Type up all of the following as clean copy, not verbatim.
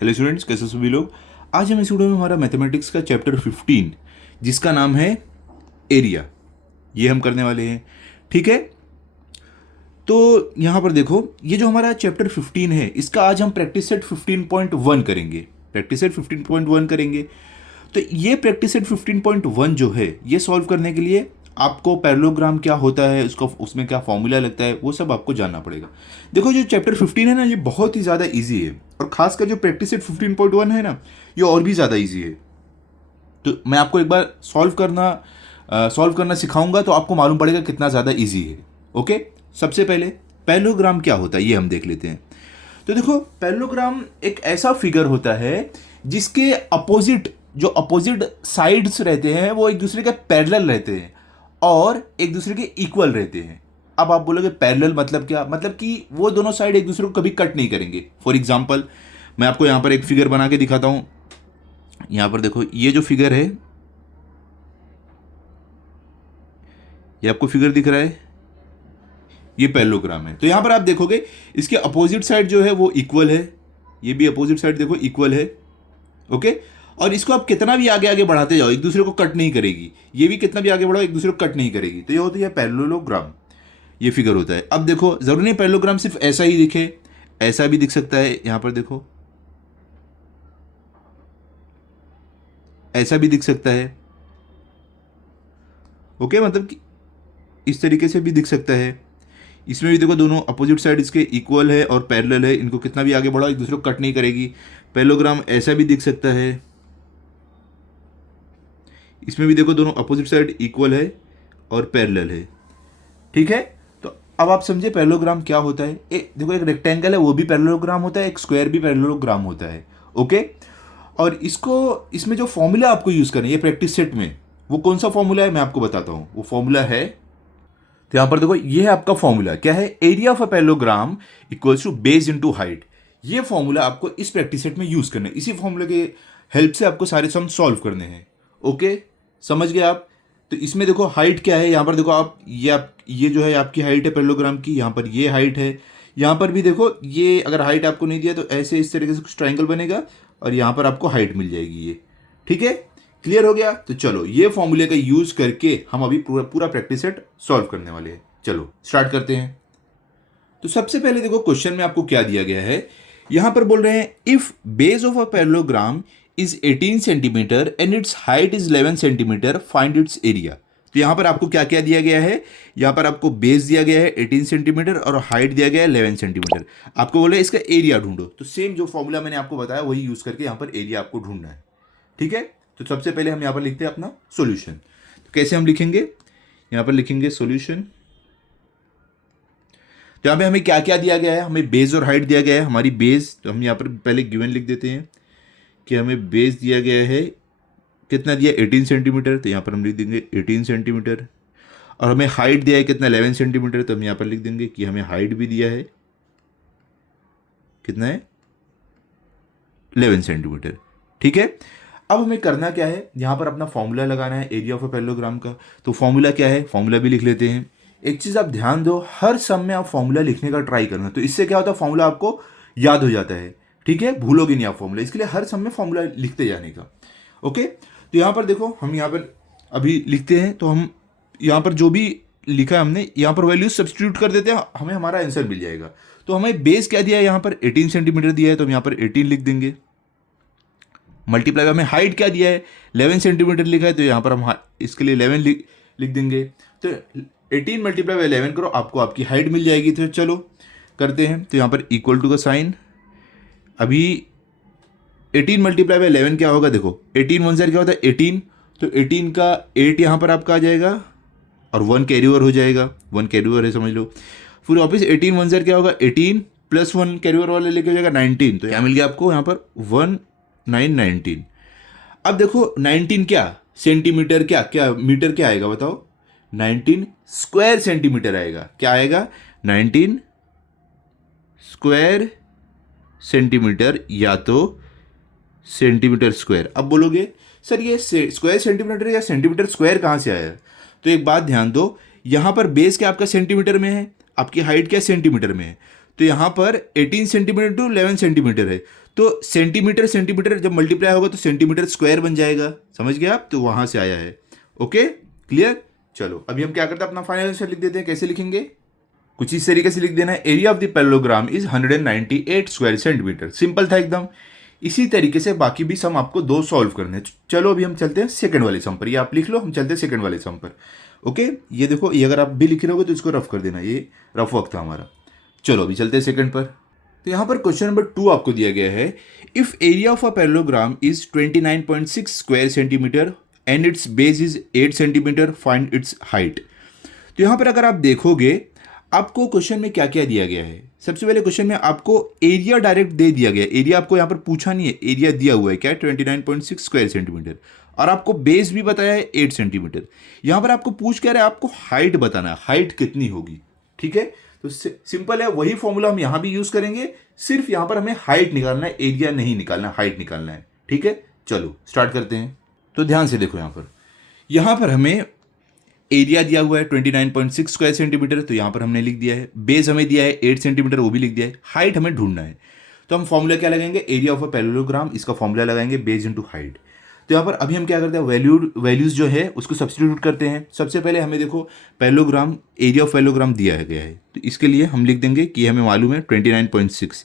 Hello students, कैसे सभी लोग। आज हम इस वीडियो में हमारा मैथमेटिक्स का चैप्टर 15 जिसका नाम है एरिया, ये हम करने वाले हैं। ठीक है, तो यहाँ पर देखो, ये जो हमारा चैप्टर 15 है इसका आज हम प्रैक्टिस सेट 15.1 करेंगे। प्रैक्टिस सेट 15.1 करेंगे। तो ये प्रैक्टिस सेट 15.1 जो है ये सॉल्व करने के लिए आपको पैरेललोग्राम क्या होता है, उसका उसमें क्या फॉर्मूला लगता है, वो सब आपको जानना पड़ेगा। देखो, जो चैप्टर 15 है ना, ये बहुत ही ज़्यादा इजी है, और खासकर जो प्रैक्टिस सेट 15.1 है ना, ये और भी ज़्यादा इजी है। तो मैं आपको एक बार सॉल्व करना सिखाऊंगा, तो आपको मालूम पड़ेगा कितना ज़्यादा इजी है। ओके, सबसे पहले पैरेललोग्राम क्या होता है ये हम देख लेते हैं। तो देखो, पैरेललोग्राम एक ऐसा फिगर होता है जिसके अपोजिट साइड्स रहते हैं वो एक दूसरे के पैरेलल रहते हैं और एक दूसरे के इक्वल रहते हैं। अब आप बोलोगे पैरेलल मतलब क्या? मतलब कि वो दोनों साइड एक दूसरे को कभी कट नहीं करेंगे। फॉर एग्जांपल, मैं आपको यहां पर एक फिगर बना के दिखाता हूं। यहां पर देखो, ये जो फिगर है, ये आपको फिगर दिख रहा है, ये पैरेललोग्राम है। तो यहां पर आप देखोगे इसके अपोजिट साइड जो है वो इक्वल है, ये भी अपोजिट साइड देखो इक्वल है। ओके, और इसको आप कितना भी आगे आगे बढ़ाते जाओ एक दूसरे को कट नहीं करेगी, ये भी कितना भी आगे बढ़ाओ एक दूसरे को कट नहीं करेगी। तो ये होती है पैरेललोग्राम, ये फिगर होता है। अब देखो, जरूरी नहीं पैरेललोग्राम सिर्फ ऐसा ही दिखे, ऐसा भी दिख सकता है। यहां पर देखो, ऐसा भी दिख सकता है। ओके, मतलब कि इस तरीके से भी दिख सकता है। इसमें भी देखो, दोनों अपोजिट साइड इसके इक्वल है और पैरेलल है, इनको कितना भी आगे बढ़ाओ एक दूसरे को कट नहीं करेगी। पैरेललोग्राम ऐसा भी दिख सकता है। इसमें भी देखो, दोनों अपोजिट साइड इक्वल है और पैरेलल है। ठीक है, तो अब आप समझे पैरेललोग्राम क्या होता है। देखो, एक रेक्टेंगल है वो भी पैरेललोग्राम होता है, एक स्क्वायर भी पैरेललोग्राम होता है। ओके, और इसमें जो फॉर्मूला आपको यूज करना है ये प्रैक्टिस सेट में, वो कौन सा फॉर्मूला है मैं आपको बताता हूं। वो फॉर्मूला है, तो यहां पर देखो, ये है आपका फॉर्मूला। क्या है? Area of a parallelogram equals to base into height. ये फॉर्मूला आपको इस प्रैक्टिस सेट में यूज करना है। इसी फॉर्मूले के हेल्प से आपको सारे सम सॉल्व करने हैं। ओके, समझ गए आप? तो इसमें देखो हाइट क्या है, यहां पर देखो आप ये जो है आपकी हाइट है पैरेललोग्राम की, यहां पर ये हाइट है। यहां पर भी देखो, ये अगर हाइट आपको नहीं दिया तो ऐसे इस तरीके से कुछ ट्राइंगल बनेगा और यहां पर आपको हाइट मिल जाएगी ये। ठीक है, क्लियर हो गया? तो चलो, ये फॉर्मूले का यूज करके हम अभी पूरा प्रैक्टिस सेट सॉल्व करने वाले हैं। चलो स्टार्ट करते हैं। तो सबसे पहले देखो, क्वेश्चन में आपको क्या दिया गया है। यहां पर बोल रहे हैं, if base of a parallelogram is 18 centimetre and it's height is 11 centimetre, find its area. तो यहां पर आपको क्या क्या दिया गया है। यहां पर आपको बेस दिया गया है 18 सेंटीमीटर और हाइट दिया गया है 11 सेंटीमीटर। आपको बोले इसका एरिया ढूंढो। तो सेम जो फॉर्मूला मैंने आपको बताया वही यूज करके यहां पर एरिया आपको ढूंढना है। ठीक है, तो सबसे पहले हम यहां पर लिखते हैं अपना सोल्यूशन। तो कैसे हम लिखेंगे? यहां पर लिखेंगे सोल्यूशन। तो यहाँ पे हमें क्या क्या दिया गया है। हमें बेस और हाइट दिया गया है। हमारी बेस, तो हम यहाँ पर पहले गिवन लिख देते हैं कि हमें बेस दिया गया है, कितना दिया, 18 सेंटीमीटर। तो यहाँ पर हम लिख देंगे 18 सेंटीमीटर। और हमें हाइट दिया है कितना, 11 सेंटीमीटर। तो हम यहाँ पर लिख देंगे कि हमें हाइट भी दिया है, कितना है, 11 सेंटीमीटर। ठीक है, अब हमें करना क्या है, यहाँ पर अपना फॉर्मूला लगाना है एरिया ऑफ अ पैरेललोग्राम का। तो फॉर्मूला क्या है, फॉर्मूला भी लिख लेते हैं। एक चीज़ आप ध्यान दो, हर सम में आप फॉर्मूला लिखने का ट्राई करना। तो इससे क्या होता है, फॉर्मूला आपको याद हो जाता है। ठीक है, भूलोगे नहीं आप फॉर्मूला, इसके लिए हर सम में फॉर्मूला लिखते जाने का। ओके, तो यहाँ पर देखो, हम यहाँ पर अभी लिखते हैं। तो हम यहाँ पर जो भी लिखा है हमने, यहाँ पर वैल्यूज सब्सटीट्यूट कर देते हैं, हमें हमारा आंसर मिल जाएगा। तो हमें बेस क्या दिया है, यहाँ पर 18 सेंटीमीटर दिया है, तो हम यहाँ पर 18 लिख देंगे। मल्टीप्लाई हमें हाइट क्या दिया है, 11 सेंटीमीटर लिखा है, तो यहाँ पर हम इसके लिए 11 लिख देंगे। तो 18 मल्टीप्लाई बाई 11 करो, आपको आपकी हाइट मिल जाएगी। तो चलो करते हैं। तो यहाँ पर इक्वल टू का साइन, अभी 18 मल्टीप्लाई बाई 11 क्या होगा, देखो 18 वन ज़र क्या होता है 18, तो 18 का 8 यहाँ पर आपका आ जाएगा और 1 कैरी ओवर हो जाएगा। 1 कैरी ओवर है, समझ लो। फिर वापस 18 वन ज़र क्या होगा, 18 प्लस 1 कैरी ओवर वाले लेके हो जाएगा 19। तो क्या मिल गया आपको यहाँ पर 1919। अब देखो 19 क्या सेंटीमीटर, क्या क्या मीटर, क्या आएगा बताओ, 19 स्क्वायर सेंटीमीटर आएगा। क्या आएगा, 19 स्क्वायर सेंटीमीटर या तो सेंटीमीटर स्क्वायर। अब बोलोगे सर ये स्क्वायर सेंटीमीटर या सेंटीमीटर स्क्वायर कहाँ से आया? तो एक बात ध्यान दो, यहाँ पर बेस क्या आपका सेंटीमीटर में है, आपकी हाइट क्या सेंटीमीटर में है। तो यहाँ पर 18 सेंटीमीटर टू 11 सेंटीमीटर है, तो सेंटीमीटर सेंटीमीटर जब मल्टीप्लाई होगा तो सेंटीमीटर स्क्वायर बन जाएगा, समझ गए आप, तो वहाँ से आया है। Okay clear. चलो अभी हम क्या करते हैं, अपना फाइनल आंसर लिख देते हैं। कैसे लिखेंगे, कुछ इस तरीके से लिख देना है, area of the parallelogram is 198 square centimetre. Simple था एकदम। इसी तरीके से बाकी भी सम आपको 2 सॉल्व करने हैं। चलो अभी हम चलते हैं सेकंड वाले सम पर, ये आप लिख लो, हम चलते हैं सेकंड वाले सम पर। ओके ये देखो, ये अगर आप भी लिख रहे होगे तो इसको रफ कर देना, ये रफ वर्क था हमारा। चलो अभी चलते हैं सेकंड पर। तो यहाँ पर क्वेश्चन नंबर 2 आपको दिया गया है, if area of a parallelogram is 29.6 square centimetre and it's base is 8 centimetre, find its height. तो यहाँ पर अगर आप देखोगे आपको क्वेश्चन में क्या क्या दिया गया है। सबसे पहले क्वेश्चन में आपको एरिया डायरेक्ट दे दिया गया है, एरिया आपको यहाँ पर पूछा नहीं है, एरिया दिया हुआ है क्या, 29.6 स्क्वायर सेंटीमीटर, और आपको बेस भी बताया है 8 सेंटीमीटर। यहाँ पर आपको पूछ क्या रहा है, आपको हाइट बताना है, हाइट कितनी होगी। ठीक है, तो सिंपल है, वही फॉर्मूला हम यहाँ भी यूज करेंगे, सिर्फ यहाँ पर हमें हाइट निकालना है, एरिया नहीं निकालना है, हाइट निकालना है। ठीक है, चलो स्टार्ट करते हैं। तो ध्यान से देखो, यहाँ पर हमें एरिया दिया हुआ है 29.6 स्क्वायर सेंटीमीटर, तो यहाँ पर हमने लिख दिया है। बेस हमें दिया है 8 सेंटीमीटर, वो भी लिख दिया है। हाइट हमें ढूंढना है, तो हम फॉर्मूला क्या लगाएंगे, एरिया ऑफ अ पैरेललोग्राम, इसका फॉर्मूला लगाएंगे बेस इनटू हाइट। तो यहाँ पर अभी हम क्या करते हैं, वैल्यूज जो है उसको सब्स्टिट्यूट करते हैं। सबसे पहले हमें देखो पैरेललोग्राम, एरिया ऑफ पैरेललोग्राम दिया गया है, तो इसके लिए हम लिख देंगे कि हमें मालूम है 29.6,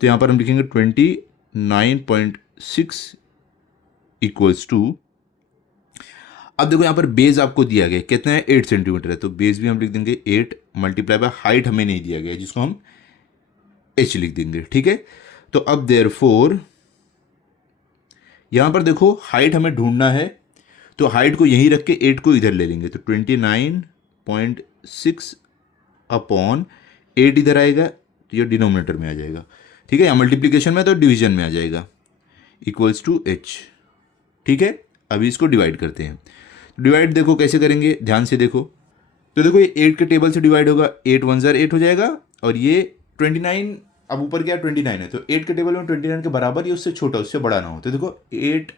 तो यहाँ पर हम लिखेंगे 29.6 इक्वल्स टू, अब देखो यहाँ पर बेस आपको दिया गया कितना है, 8 सेंटीमीटर है, तो बेस भी हम लिख देंगे 8 मल्टीप्लाई बाय हाइट हमें नहीं दिया गया है, जिसको हम h लिख देंगे। ठीक है, तो अब देयरफॉर यहाँ पर देखो हाइट हमें ढूंढना है, तो हाइट को यहीं रख के 8 को इधर ले लेंगे, तो 29.6 अपॉन 8 इधर आएगा, तो ये डिनोमिनेटर में आ जाएगा। ठीक है, या मल्टीप्लीकेशन में तो डिवीजन में आ जाएगा, इक्वल्स टू h। ठीक है, अभी इसको डिवाइड करते हैं। डिवाइड देखो कैसे करेंगे, ध्यान से देखो। तो देखो ये 8 के टेबल से डिवाइड होगा, 8 1 ज़र 8 हो जाएगा, और ये 29 अब ऊपर क्या 29 है, तो 8 के टेबल में 29 के बराबर, ये उससे छोटा उससे बड़ा ना हो। तो देखो 8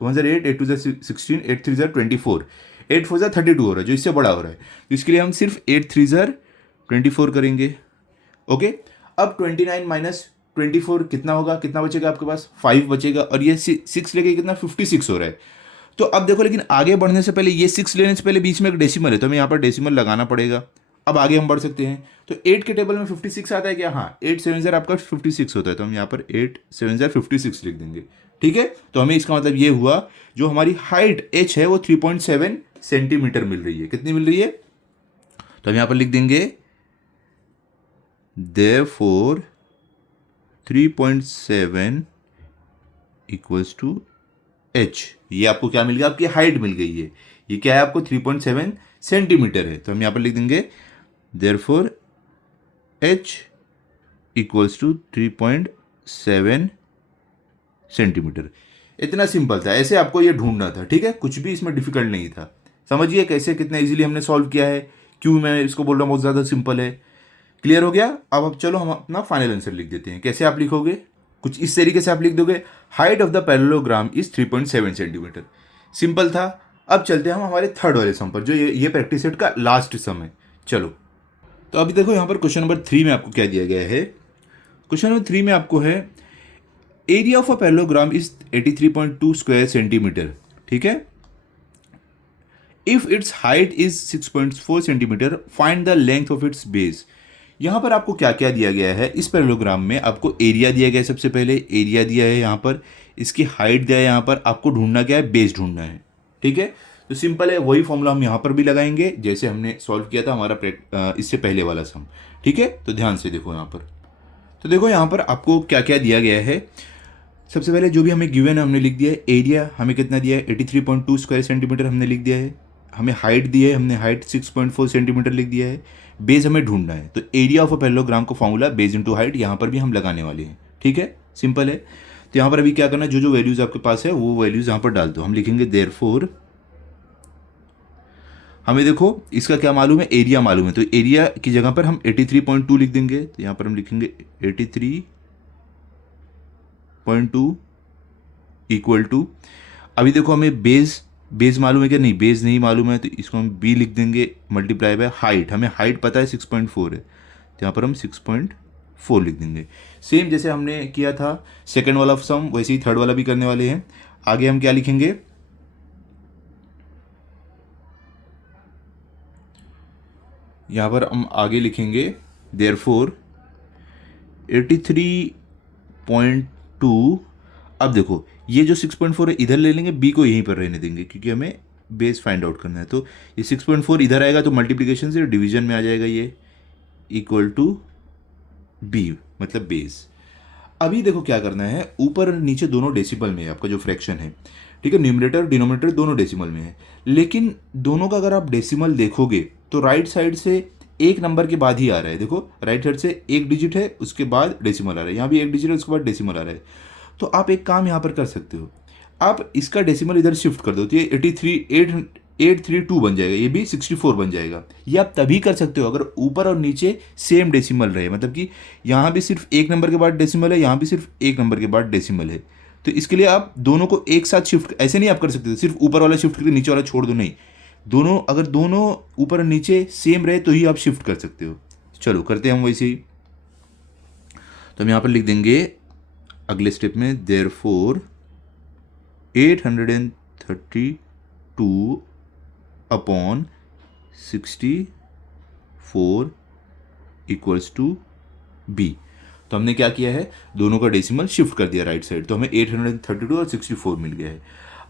1 ज़र 8, 8 2 ज़र 16, 8 3 ज़र 24, 8 4 ज़र 32 हो रहा है, जो इससे बड़ा हो रहा है। तो इसके लिए हम सिर्फ 8 3 ज़र 24 करेंगे। ओके, अब 29 माइनस 24 कितना होगा, कितना बचेगा आपके पास, 5 बचेगा, और ये 6 लेके कितना 56 हो रहा है। तो अब देखो, लेकिन आगे बढ़ने से पहले, ये 6 लेने से पहले बीच में एक डेसिमल है, तो हमें यहाँ पर डेसिमल लगाना पड़ेगा। अब आगे हम बढ़ सकते हैं, तो 8 के टेबल में 56 आता है क्या, हाँ 8 7 ज़र आपका 56 होता है, तो हम यहाँ पर 8 7 ज़र 56 लिख देंगे। ठीक है, तो हमें इसका मतलब ये हुआ, जो हमारी हाइट h है वो 3.7 सेंटीमीटर मिल रही है। कितनी मिल रही है, तो हम यहाँ पर लिख देंगे देयरफॉर 3.7 इक्वल्स टू h। ये आपको क्या मिल गया, आपकी हाइट मिल गई है। ये क्या है आपको 3.7 सेंटीमीटर है, तो हम यहाँ पर लिख देंगे therefore h equals to 3.7 centimetre. इतना सिंपल था, ऐसे आपको ये ढूंढना था। ठीक है, कुछ भी इसमें डिफिकल्ट नहीं था। समझिए कैसे, कितना इजीली हमने सॉल्व किया है, क्यों मैं इसको बोल रहा हूँ बहुत ज़्यादा सिंपल है। क्लियर हो गया। अब चलो हम अपना फाइनल आंसर लिख देते हैं। कैसे आप लिखोगे, कुछ इस तरीके से आप लिख दोगे, height of the parallelogram is 3.7 centimetre. Simple था। अब चलते हैं हम हमारे थर्ड वाले सम पर, जो ये प्रैक्टिस सेट का लास्ट सम है। चलो, तो अभी देखो यहाँ पर क्वेश्चन नंबर 3 में आपको क्या दिया गया है। क्वेश्चन नंबर 3 में आपको है area of a parallelogram is 83.2 square centimetre. ठीक है, if it's height is 6.4 centimetre, find the length of its base. यहाँ पर आपको क्या क्या दिया गया है, इस पैरेललोग्राम में आपको एरिया दिया गया है, सबसे पहले एरिया दिया है, यहाँ पर इसकी हाइट दिया है, यहाँ पर आपको ढूंढना क्या है, बेस ढूंढना है। ठीक है, तो सिंपल है, वही फॉर्मूला हम यहाँ पर भी लगाएंगे जैसे हमने सॉल्व किया था हमारा इससे पहले वाला सम। ठीक है, तो ध्यान से देखो यहाँ पर। तो देखो यहाँ पर आपको क्या क्या दिया गया है। सबसे पहले जो भी हमें गिवन है हमने लिख दिया है। एरिया हमें कितना दिया है, 83.2 स्क्वायर सेंटीमीटर हमने लिख दिया है। हमें हाइट दी है, हमने हाइट 6.4 सेंटीमीटर लिख दिया है। बेस हमें ढूंढना है, तो एरिया ऑफ अ पैरेललोग्राम का फॉर्मूला बेस इंटू हाइट यहाँ पर भी हम लगाने वाले हैं। ठीक है, सिंपल है। तो यहाँ पर अभी क्या करना है, जो जो वैल्यूज़ आपके पास है वो वैल्यूज़ यहाँ पर डाल दो। हम लिखेंगे देयरफॉर, हमें देखो इसका क्या मालूम है, एरिया मालूम है, तो एरिया की जगह पर हम 83.2 लिख देंगे। तो यहाँ पर हम लिखेंगे 83.2 इक्वल टू, अभी देखो हमें बेस मालूम है क्या, नहीं बेस नहीं मालूम है, तो इसको हम बी लिख देंगे मल्टीप्लाई बाय हाइट। हमें हाइट पता है 6.4 है, तो यहाँ पर हम 6.4 4 लिख देंगे। सेम जैसे हमने किया था सेकंड वाला सम, वैसे ही थर्ड वाला भी करने वाले हैं। आगे हम क्या लिखेंगे, यहाँ पर हम आगे लिखेंगे देयरफॉर 83.2। अब देखो ये जो 6.4 है इधर ले लेंगे, बी को यहीं पर रहने देंगे क्योंकि हमें बेस फाइंड आउट करना है। तो ये 6.4 इधर आएगा तो मल्टीप्लिकेशन से डिवीजन में आ जाएगा, ये इक्वल टू बी मतलब बेस। अभी देखो क्या करना है, ऊपर और नीचे दोनों डेसिमल में है आपका जो फ्रैक्शन है, ठीक है, न्यूमरेटर डिनोमिनेटर दोनों डेसिमल में है। लेकिन दोनों का अगर आप डेसिमल देखोगे तो राइट साइड से एक नंबर के बाद ही आ रहा है। देखो राइट साइड से एक डिजिट है, उसके बाद डेसिमल आ रहा है, यहाँ भी एक डिजिट है, उसके बाद डेसिमल आ रहा है। तो आप एक काम यहाँ पर कर सकते हो, आप इसका डेसिमल इधर शिफ्ट कर दो तो ये 832 बन जाएगा, ये भी 64 बन जाएगा। ये आप तभी कर सकते हो अगर ऊपर और नीचे सेम डेसिमल रहे, मतलब कि यहाँ भी सिर्फ एक नंबर के बाद डेसिमल है, यहाँ भी सिर्फ एक नंबर के बाद डेसिमल है। तो इसके लिए आप दोनों को एक साथ शिफ्ट, ऐसे नहीं आप कर सकते सिर्फ ऊपर वाला शिफ्ट करके नीचे वाला छोड़ दो, नहीं, दोनों अगर दोनों ऊपर और नीचे सेम रहे तो ही आप शिफ्ट कर सकते हो। चलो करते हैं हम वैसे ही। तो हम यहाँ पर लिख देंगे अगले स्टेप में therefore 832 upon 64 equals to B. तो हमने क्या किया है, दोनों का डेसिमल शिफ्ट कर दिया राइट साइड, तो हमें 832 और 64 मिल गया है।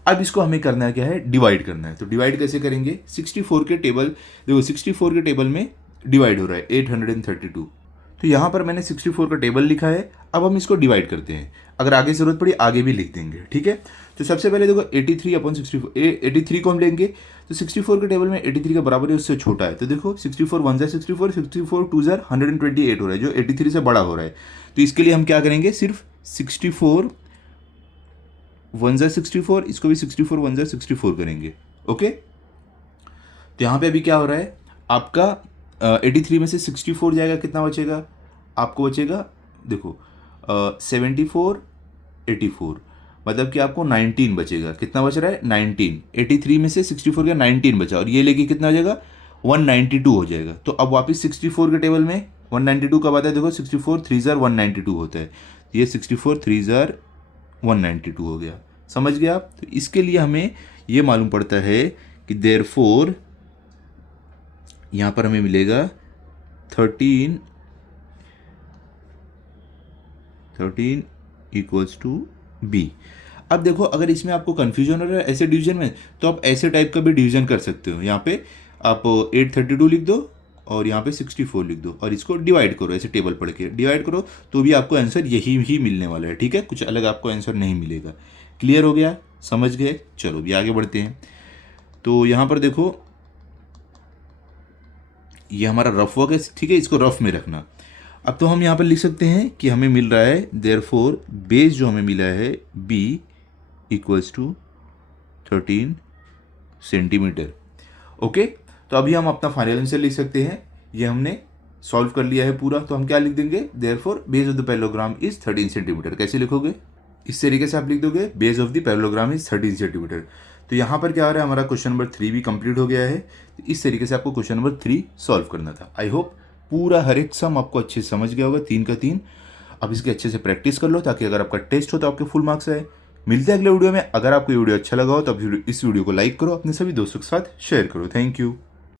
अब इसको हमें करना है क्या है, डिवाइड करना है। तो डिवाइड कैसे करेंगे, 64 के टेबल, देखो 64 के टेबल में डिवाइड हो रहा है 832, तो यहाँ पर मैंने 64 का टेबल लिखा है। अब हम इसको डिवाइड करते हैं, अगर आगे ज़रूरत पड़ी आगे भी लिख देंगे, ठीक है। तो सबसे पहले देखो 83 अपॉन 64, 83 को हम लेंगे तो 64 के टेबल में 83 का बराबर है, उससे छोटा है। तो देखो 64 1 ज़ा 64, 64 2 ज़ा 128 हो रहा है, जो 83 से बड़ा हो रहा है। तो इसके लिए हम क्या करेंगे, सिर्फ 64 1 ज़ा 64, इसको भी 64 1 ज़ा 64 करेंगे, ओके। तो यहाँ पे अभी क्या हो रहा है, आपका 83 में से 64 जाएगा, कितना बचेगा आपको, बचेगा देखो 74 84, मतलब कि आपको 19 बचेगा। कितना बच रहा है, 19। 83 में से 64 का 19 बचा, और ये लेके कितना हो जाएगा, 192 हो जाएगा। तो अब वापस 64 के टेबल में 192 कब आता है, देखो 64 3 ज़ार 192 होता है, ये 64 3 ज़ार 192 हो गया। समझ गए आप। तो इसके लिए हमें ये मालूम पड़ता है कि देयरफॉर यहाँ पर हमें मिलेगा 13 इक्वल्स टू बी। अब देखो अगर इसमें आपको कन्फ्यूजन हो रहा है ऐसे डिवीजन में, तो आप ऐसे टाइप का भी डिवीजन कर सकते हो। यहाँ पे आप 832 लिख दो और यहाँ पे 64 लिख दो और इसको डिवाइड करो, ऐसे टेबल पढ़ के डिवाइड करो, तो भी आपको आंसर यही ही मिलने वाला है, ठीक है, कुछ अलग आपको आंसर नहीं मिलेगा। क्लियर हो गया, समझ गए। चलो भी आगे बढ़ते हैं। तो यहाँ पर देखो ये हमारा रफ वर्क है, ठीक है, इसको रफ में रखना। अब तो हम यहाँ पर लिख सकते हैं कि हमें मिल रहा है देयरफॉर बेस जो हमें मिला है B equals to 13 centimetre, okay. तो अभी हम अपना फाइनल आंसर लिख सकते हैं, ये हमने सॉल्व कर लिया है पूरा। तो हम क्या लिख देंगे, therefore base of the parallelogram is 13 centimetre. कैसे लिखोगे, इस तरीके से आप लिख दोगे, base of the parallelogram is 13 centimetre. तो यहाँ पर क्या आ रहा है, हमारा क्वेश्चन नंबर 3 भी कंप्लीट हो गया है। तो इस तरीके से आपको क्वेश्चन नंबर 3 सॉल्व करना था। आई होप पूरा हर एक सम आपको अच्छे से समझ गया होगा, 3 का 3। अब इसकी अच्छे से प्रैक्टिस कर लो ताकि अगर आपका टेस्ट हो तो आपके फुल मार्क्स आए। मिलते हैं अगले वीडियो में। अगर आपको वीडियो अच्छा लगा हो तो इस वीडियो को लाइक करो, अपने सभी दोस्तों के साथ शेयर करो। Thank you.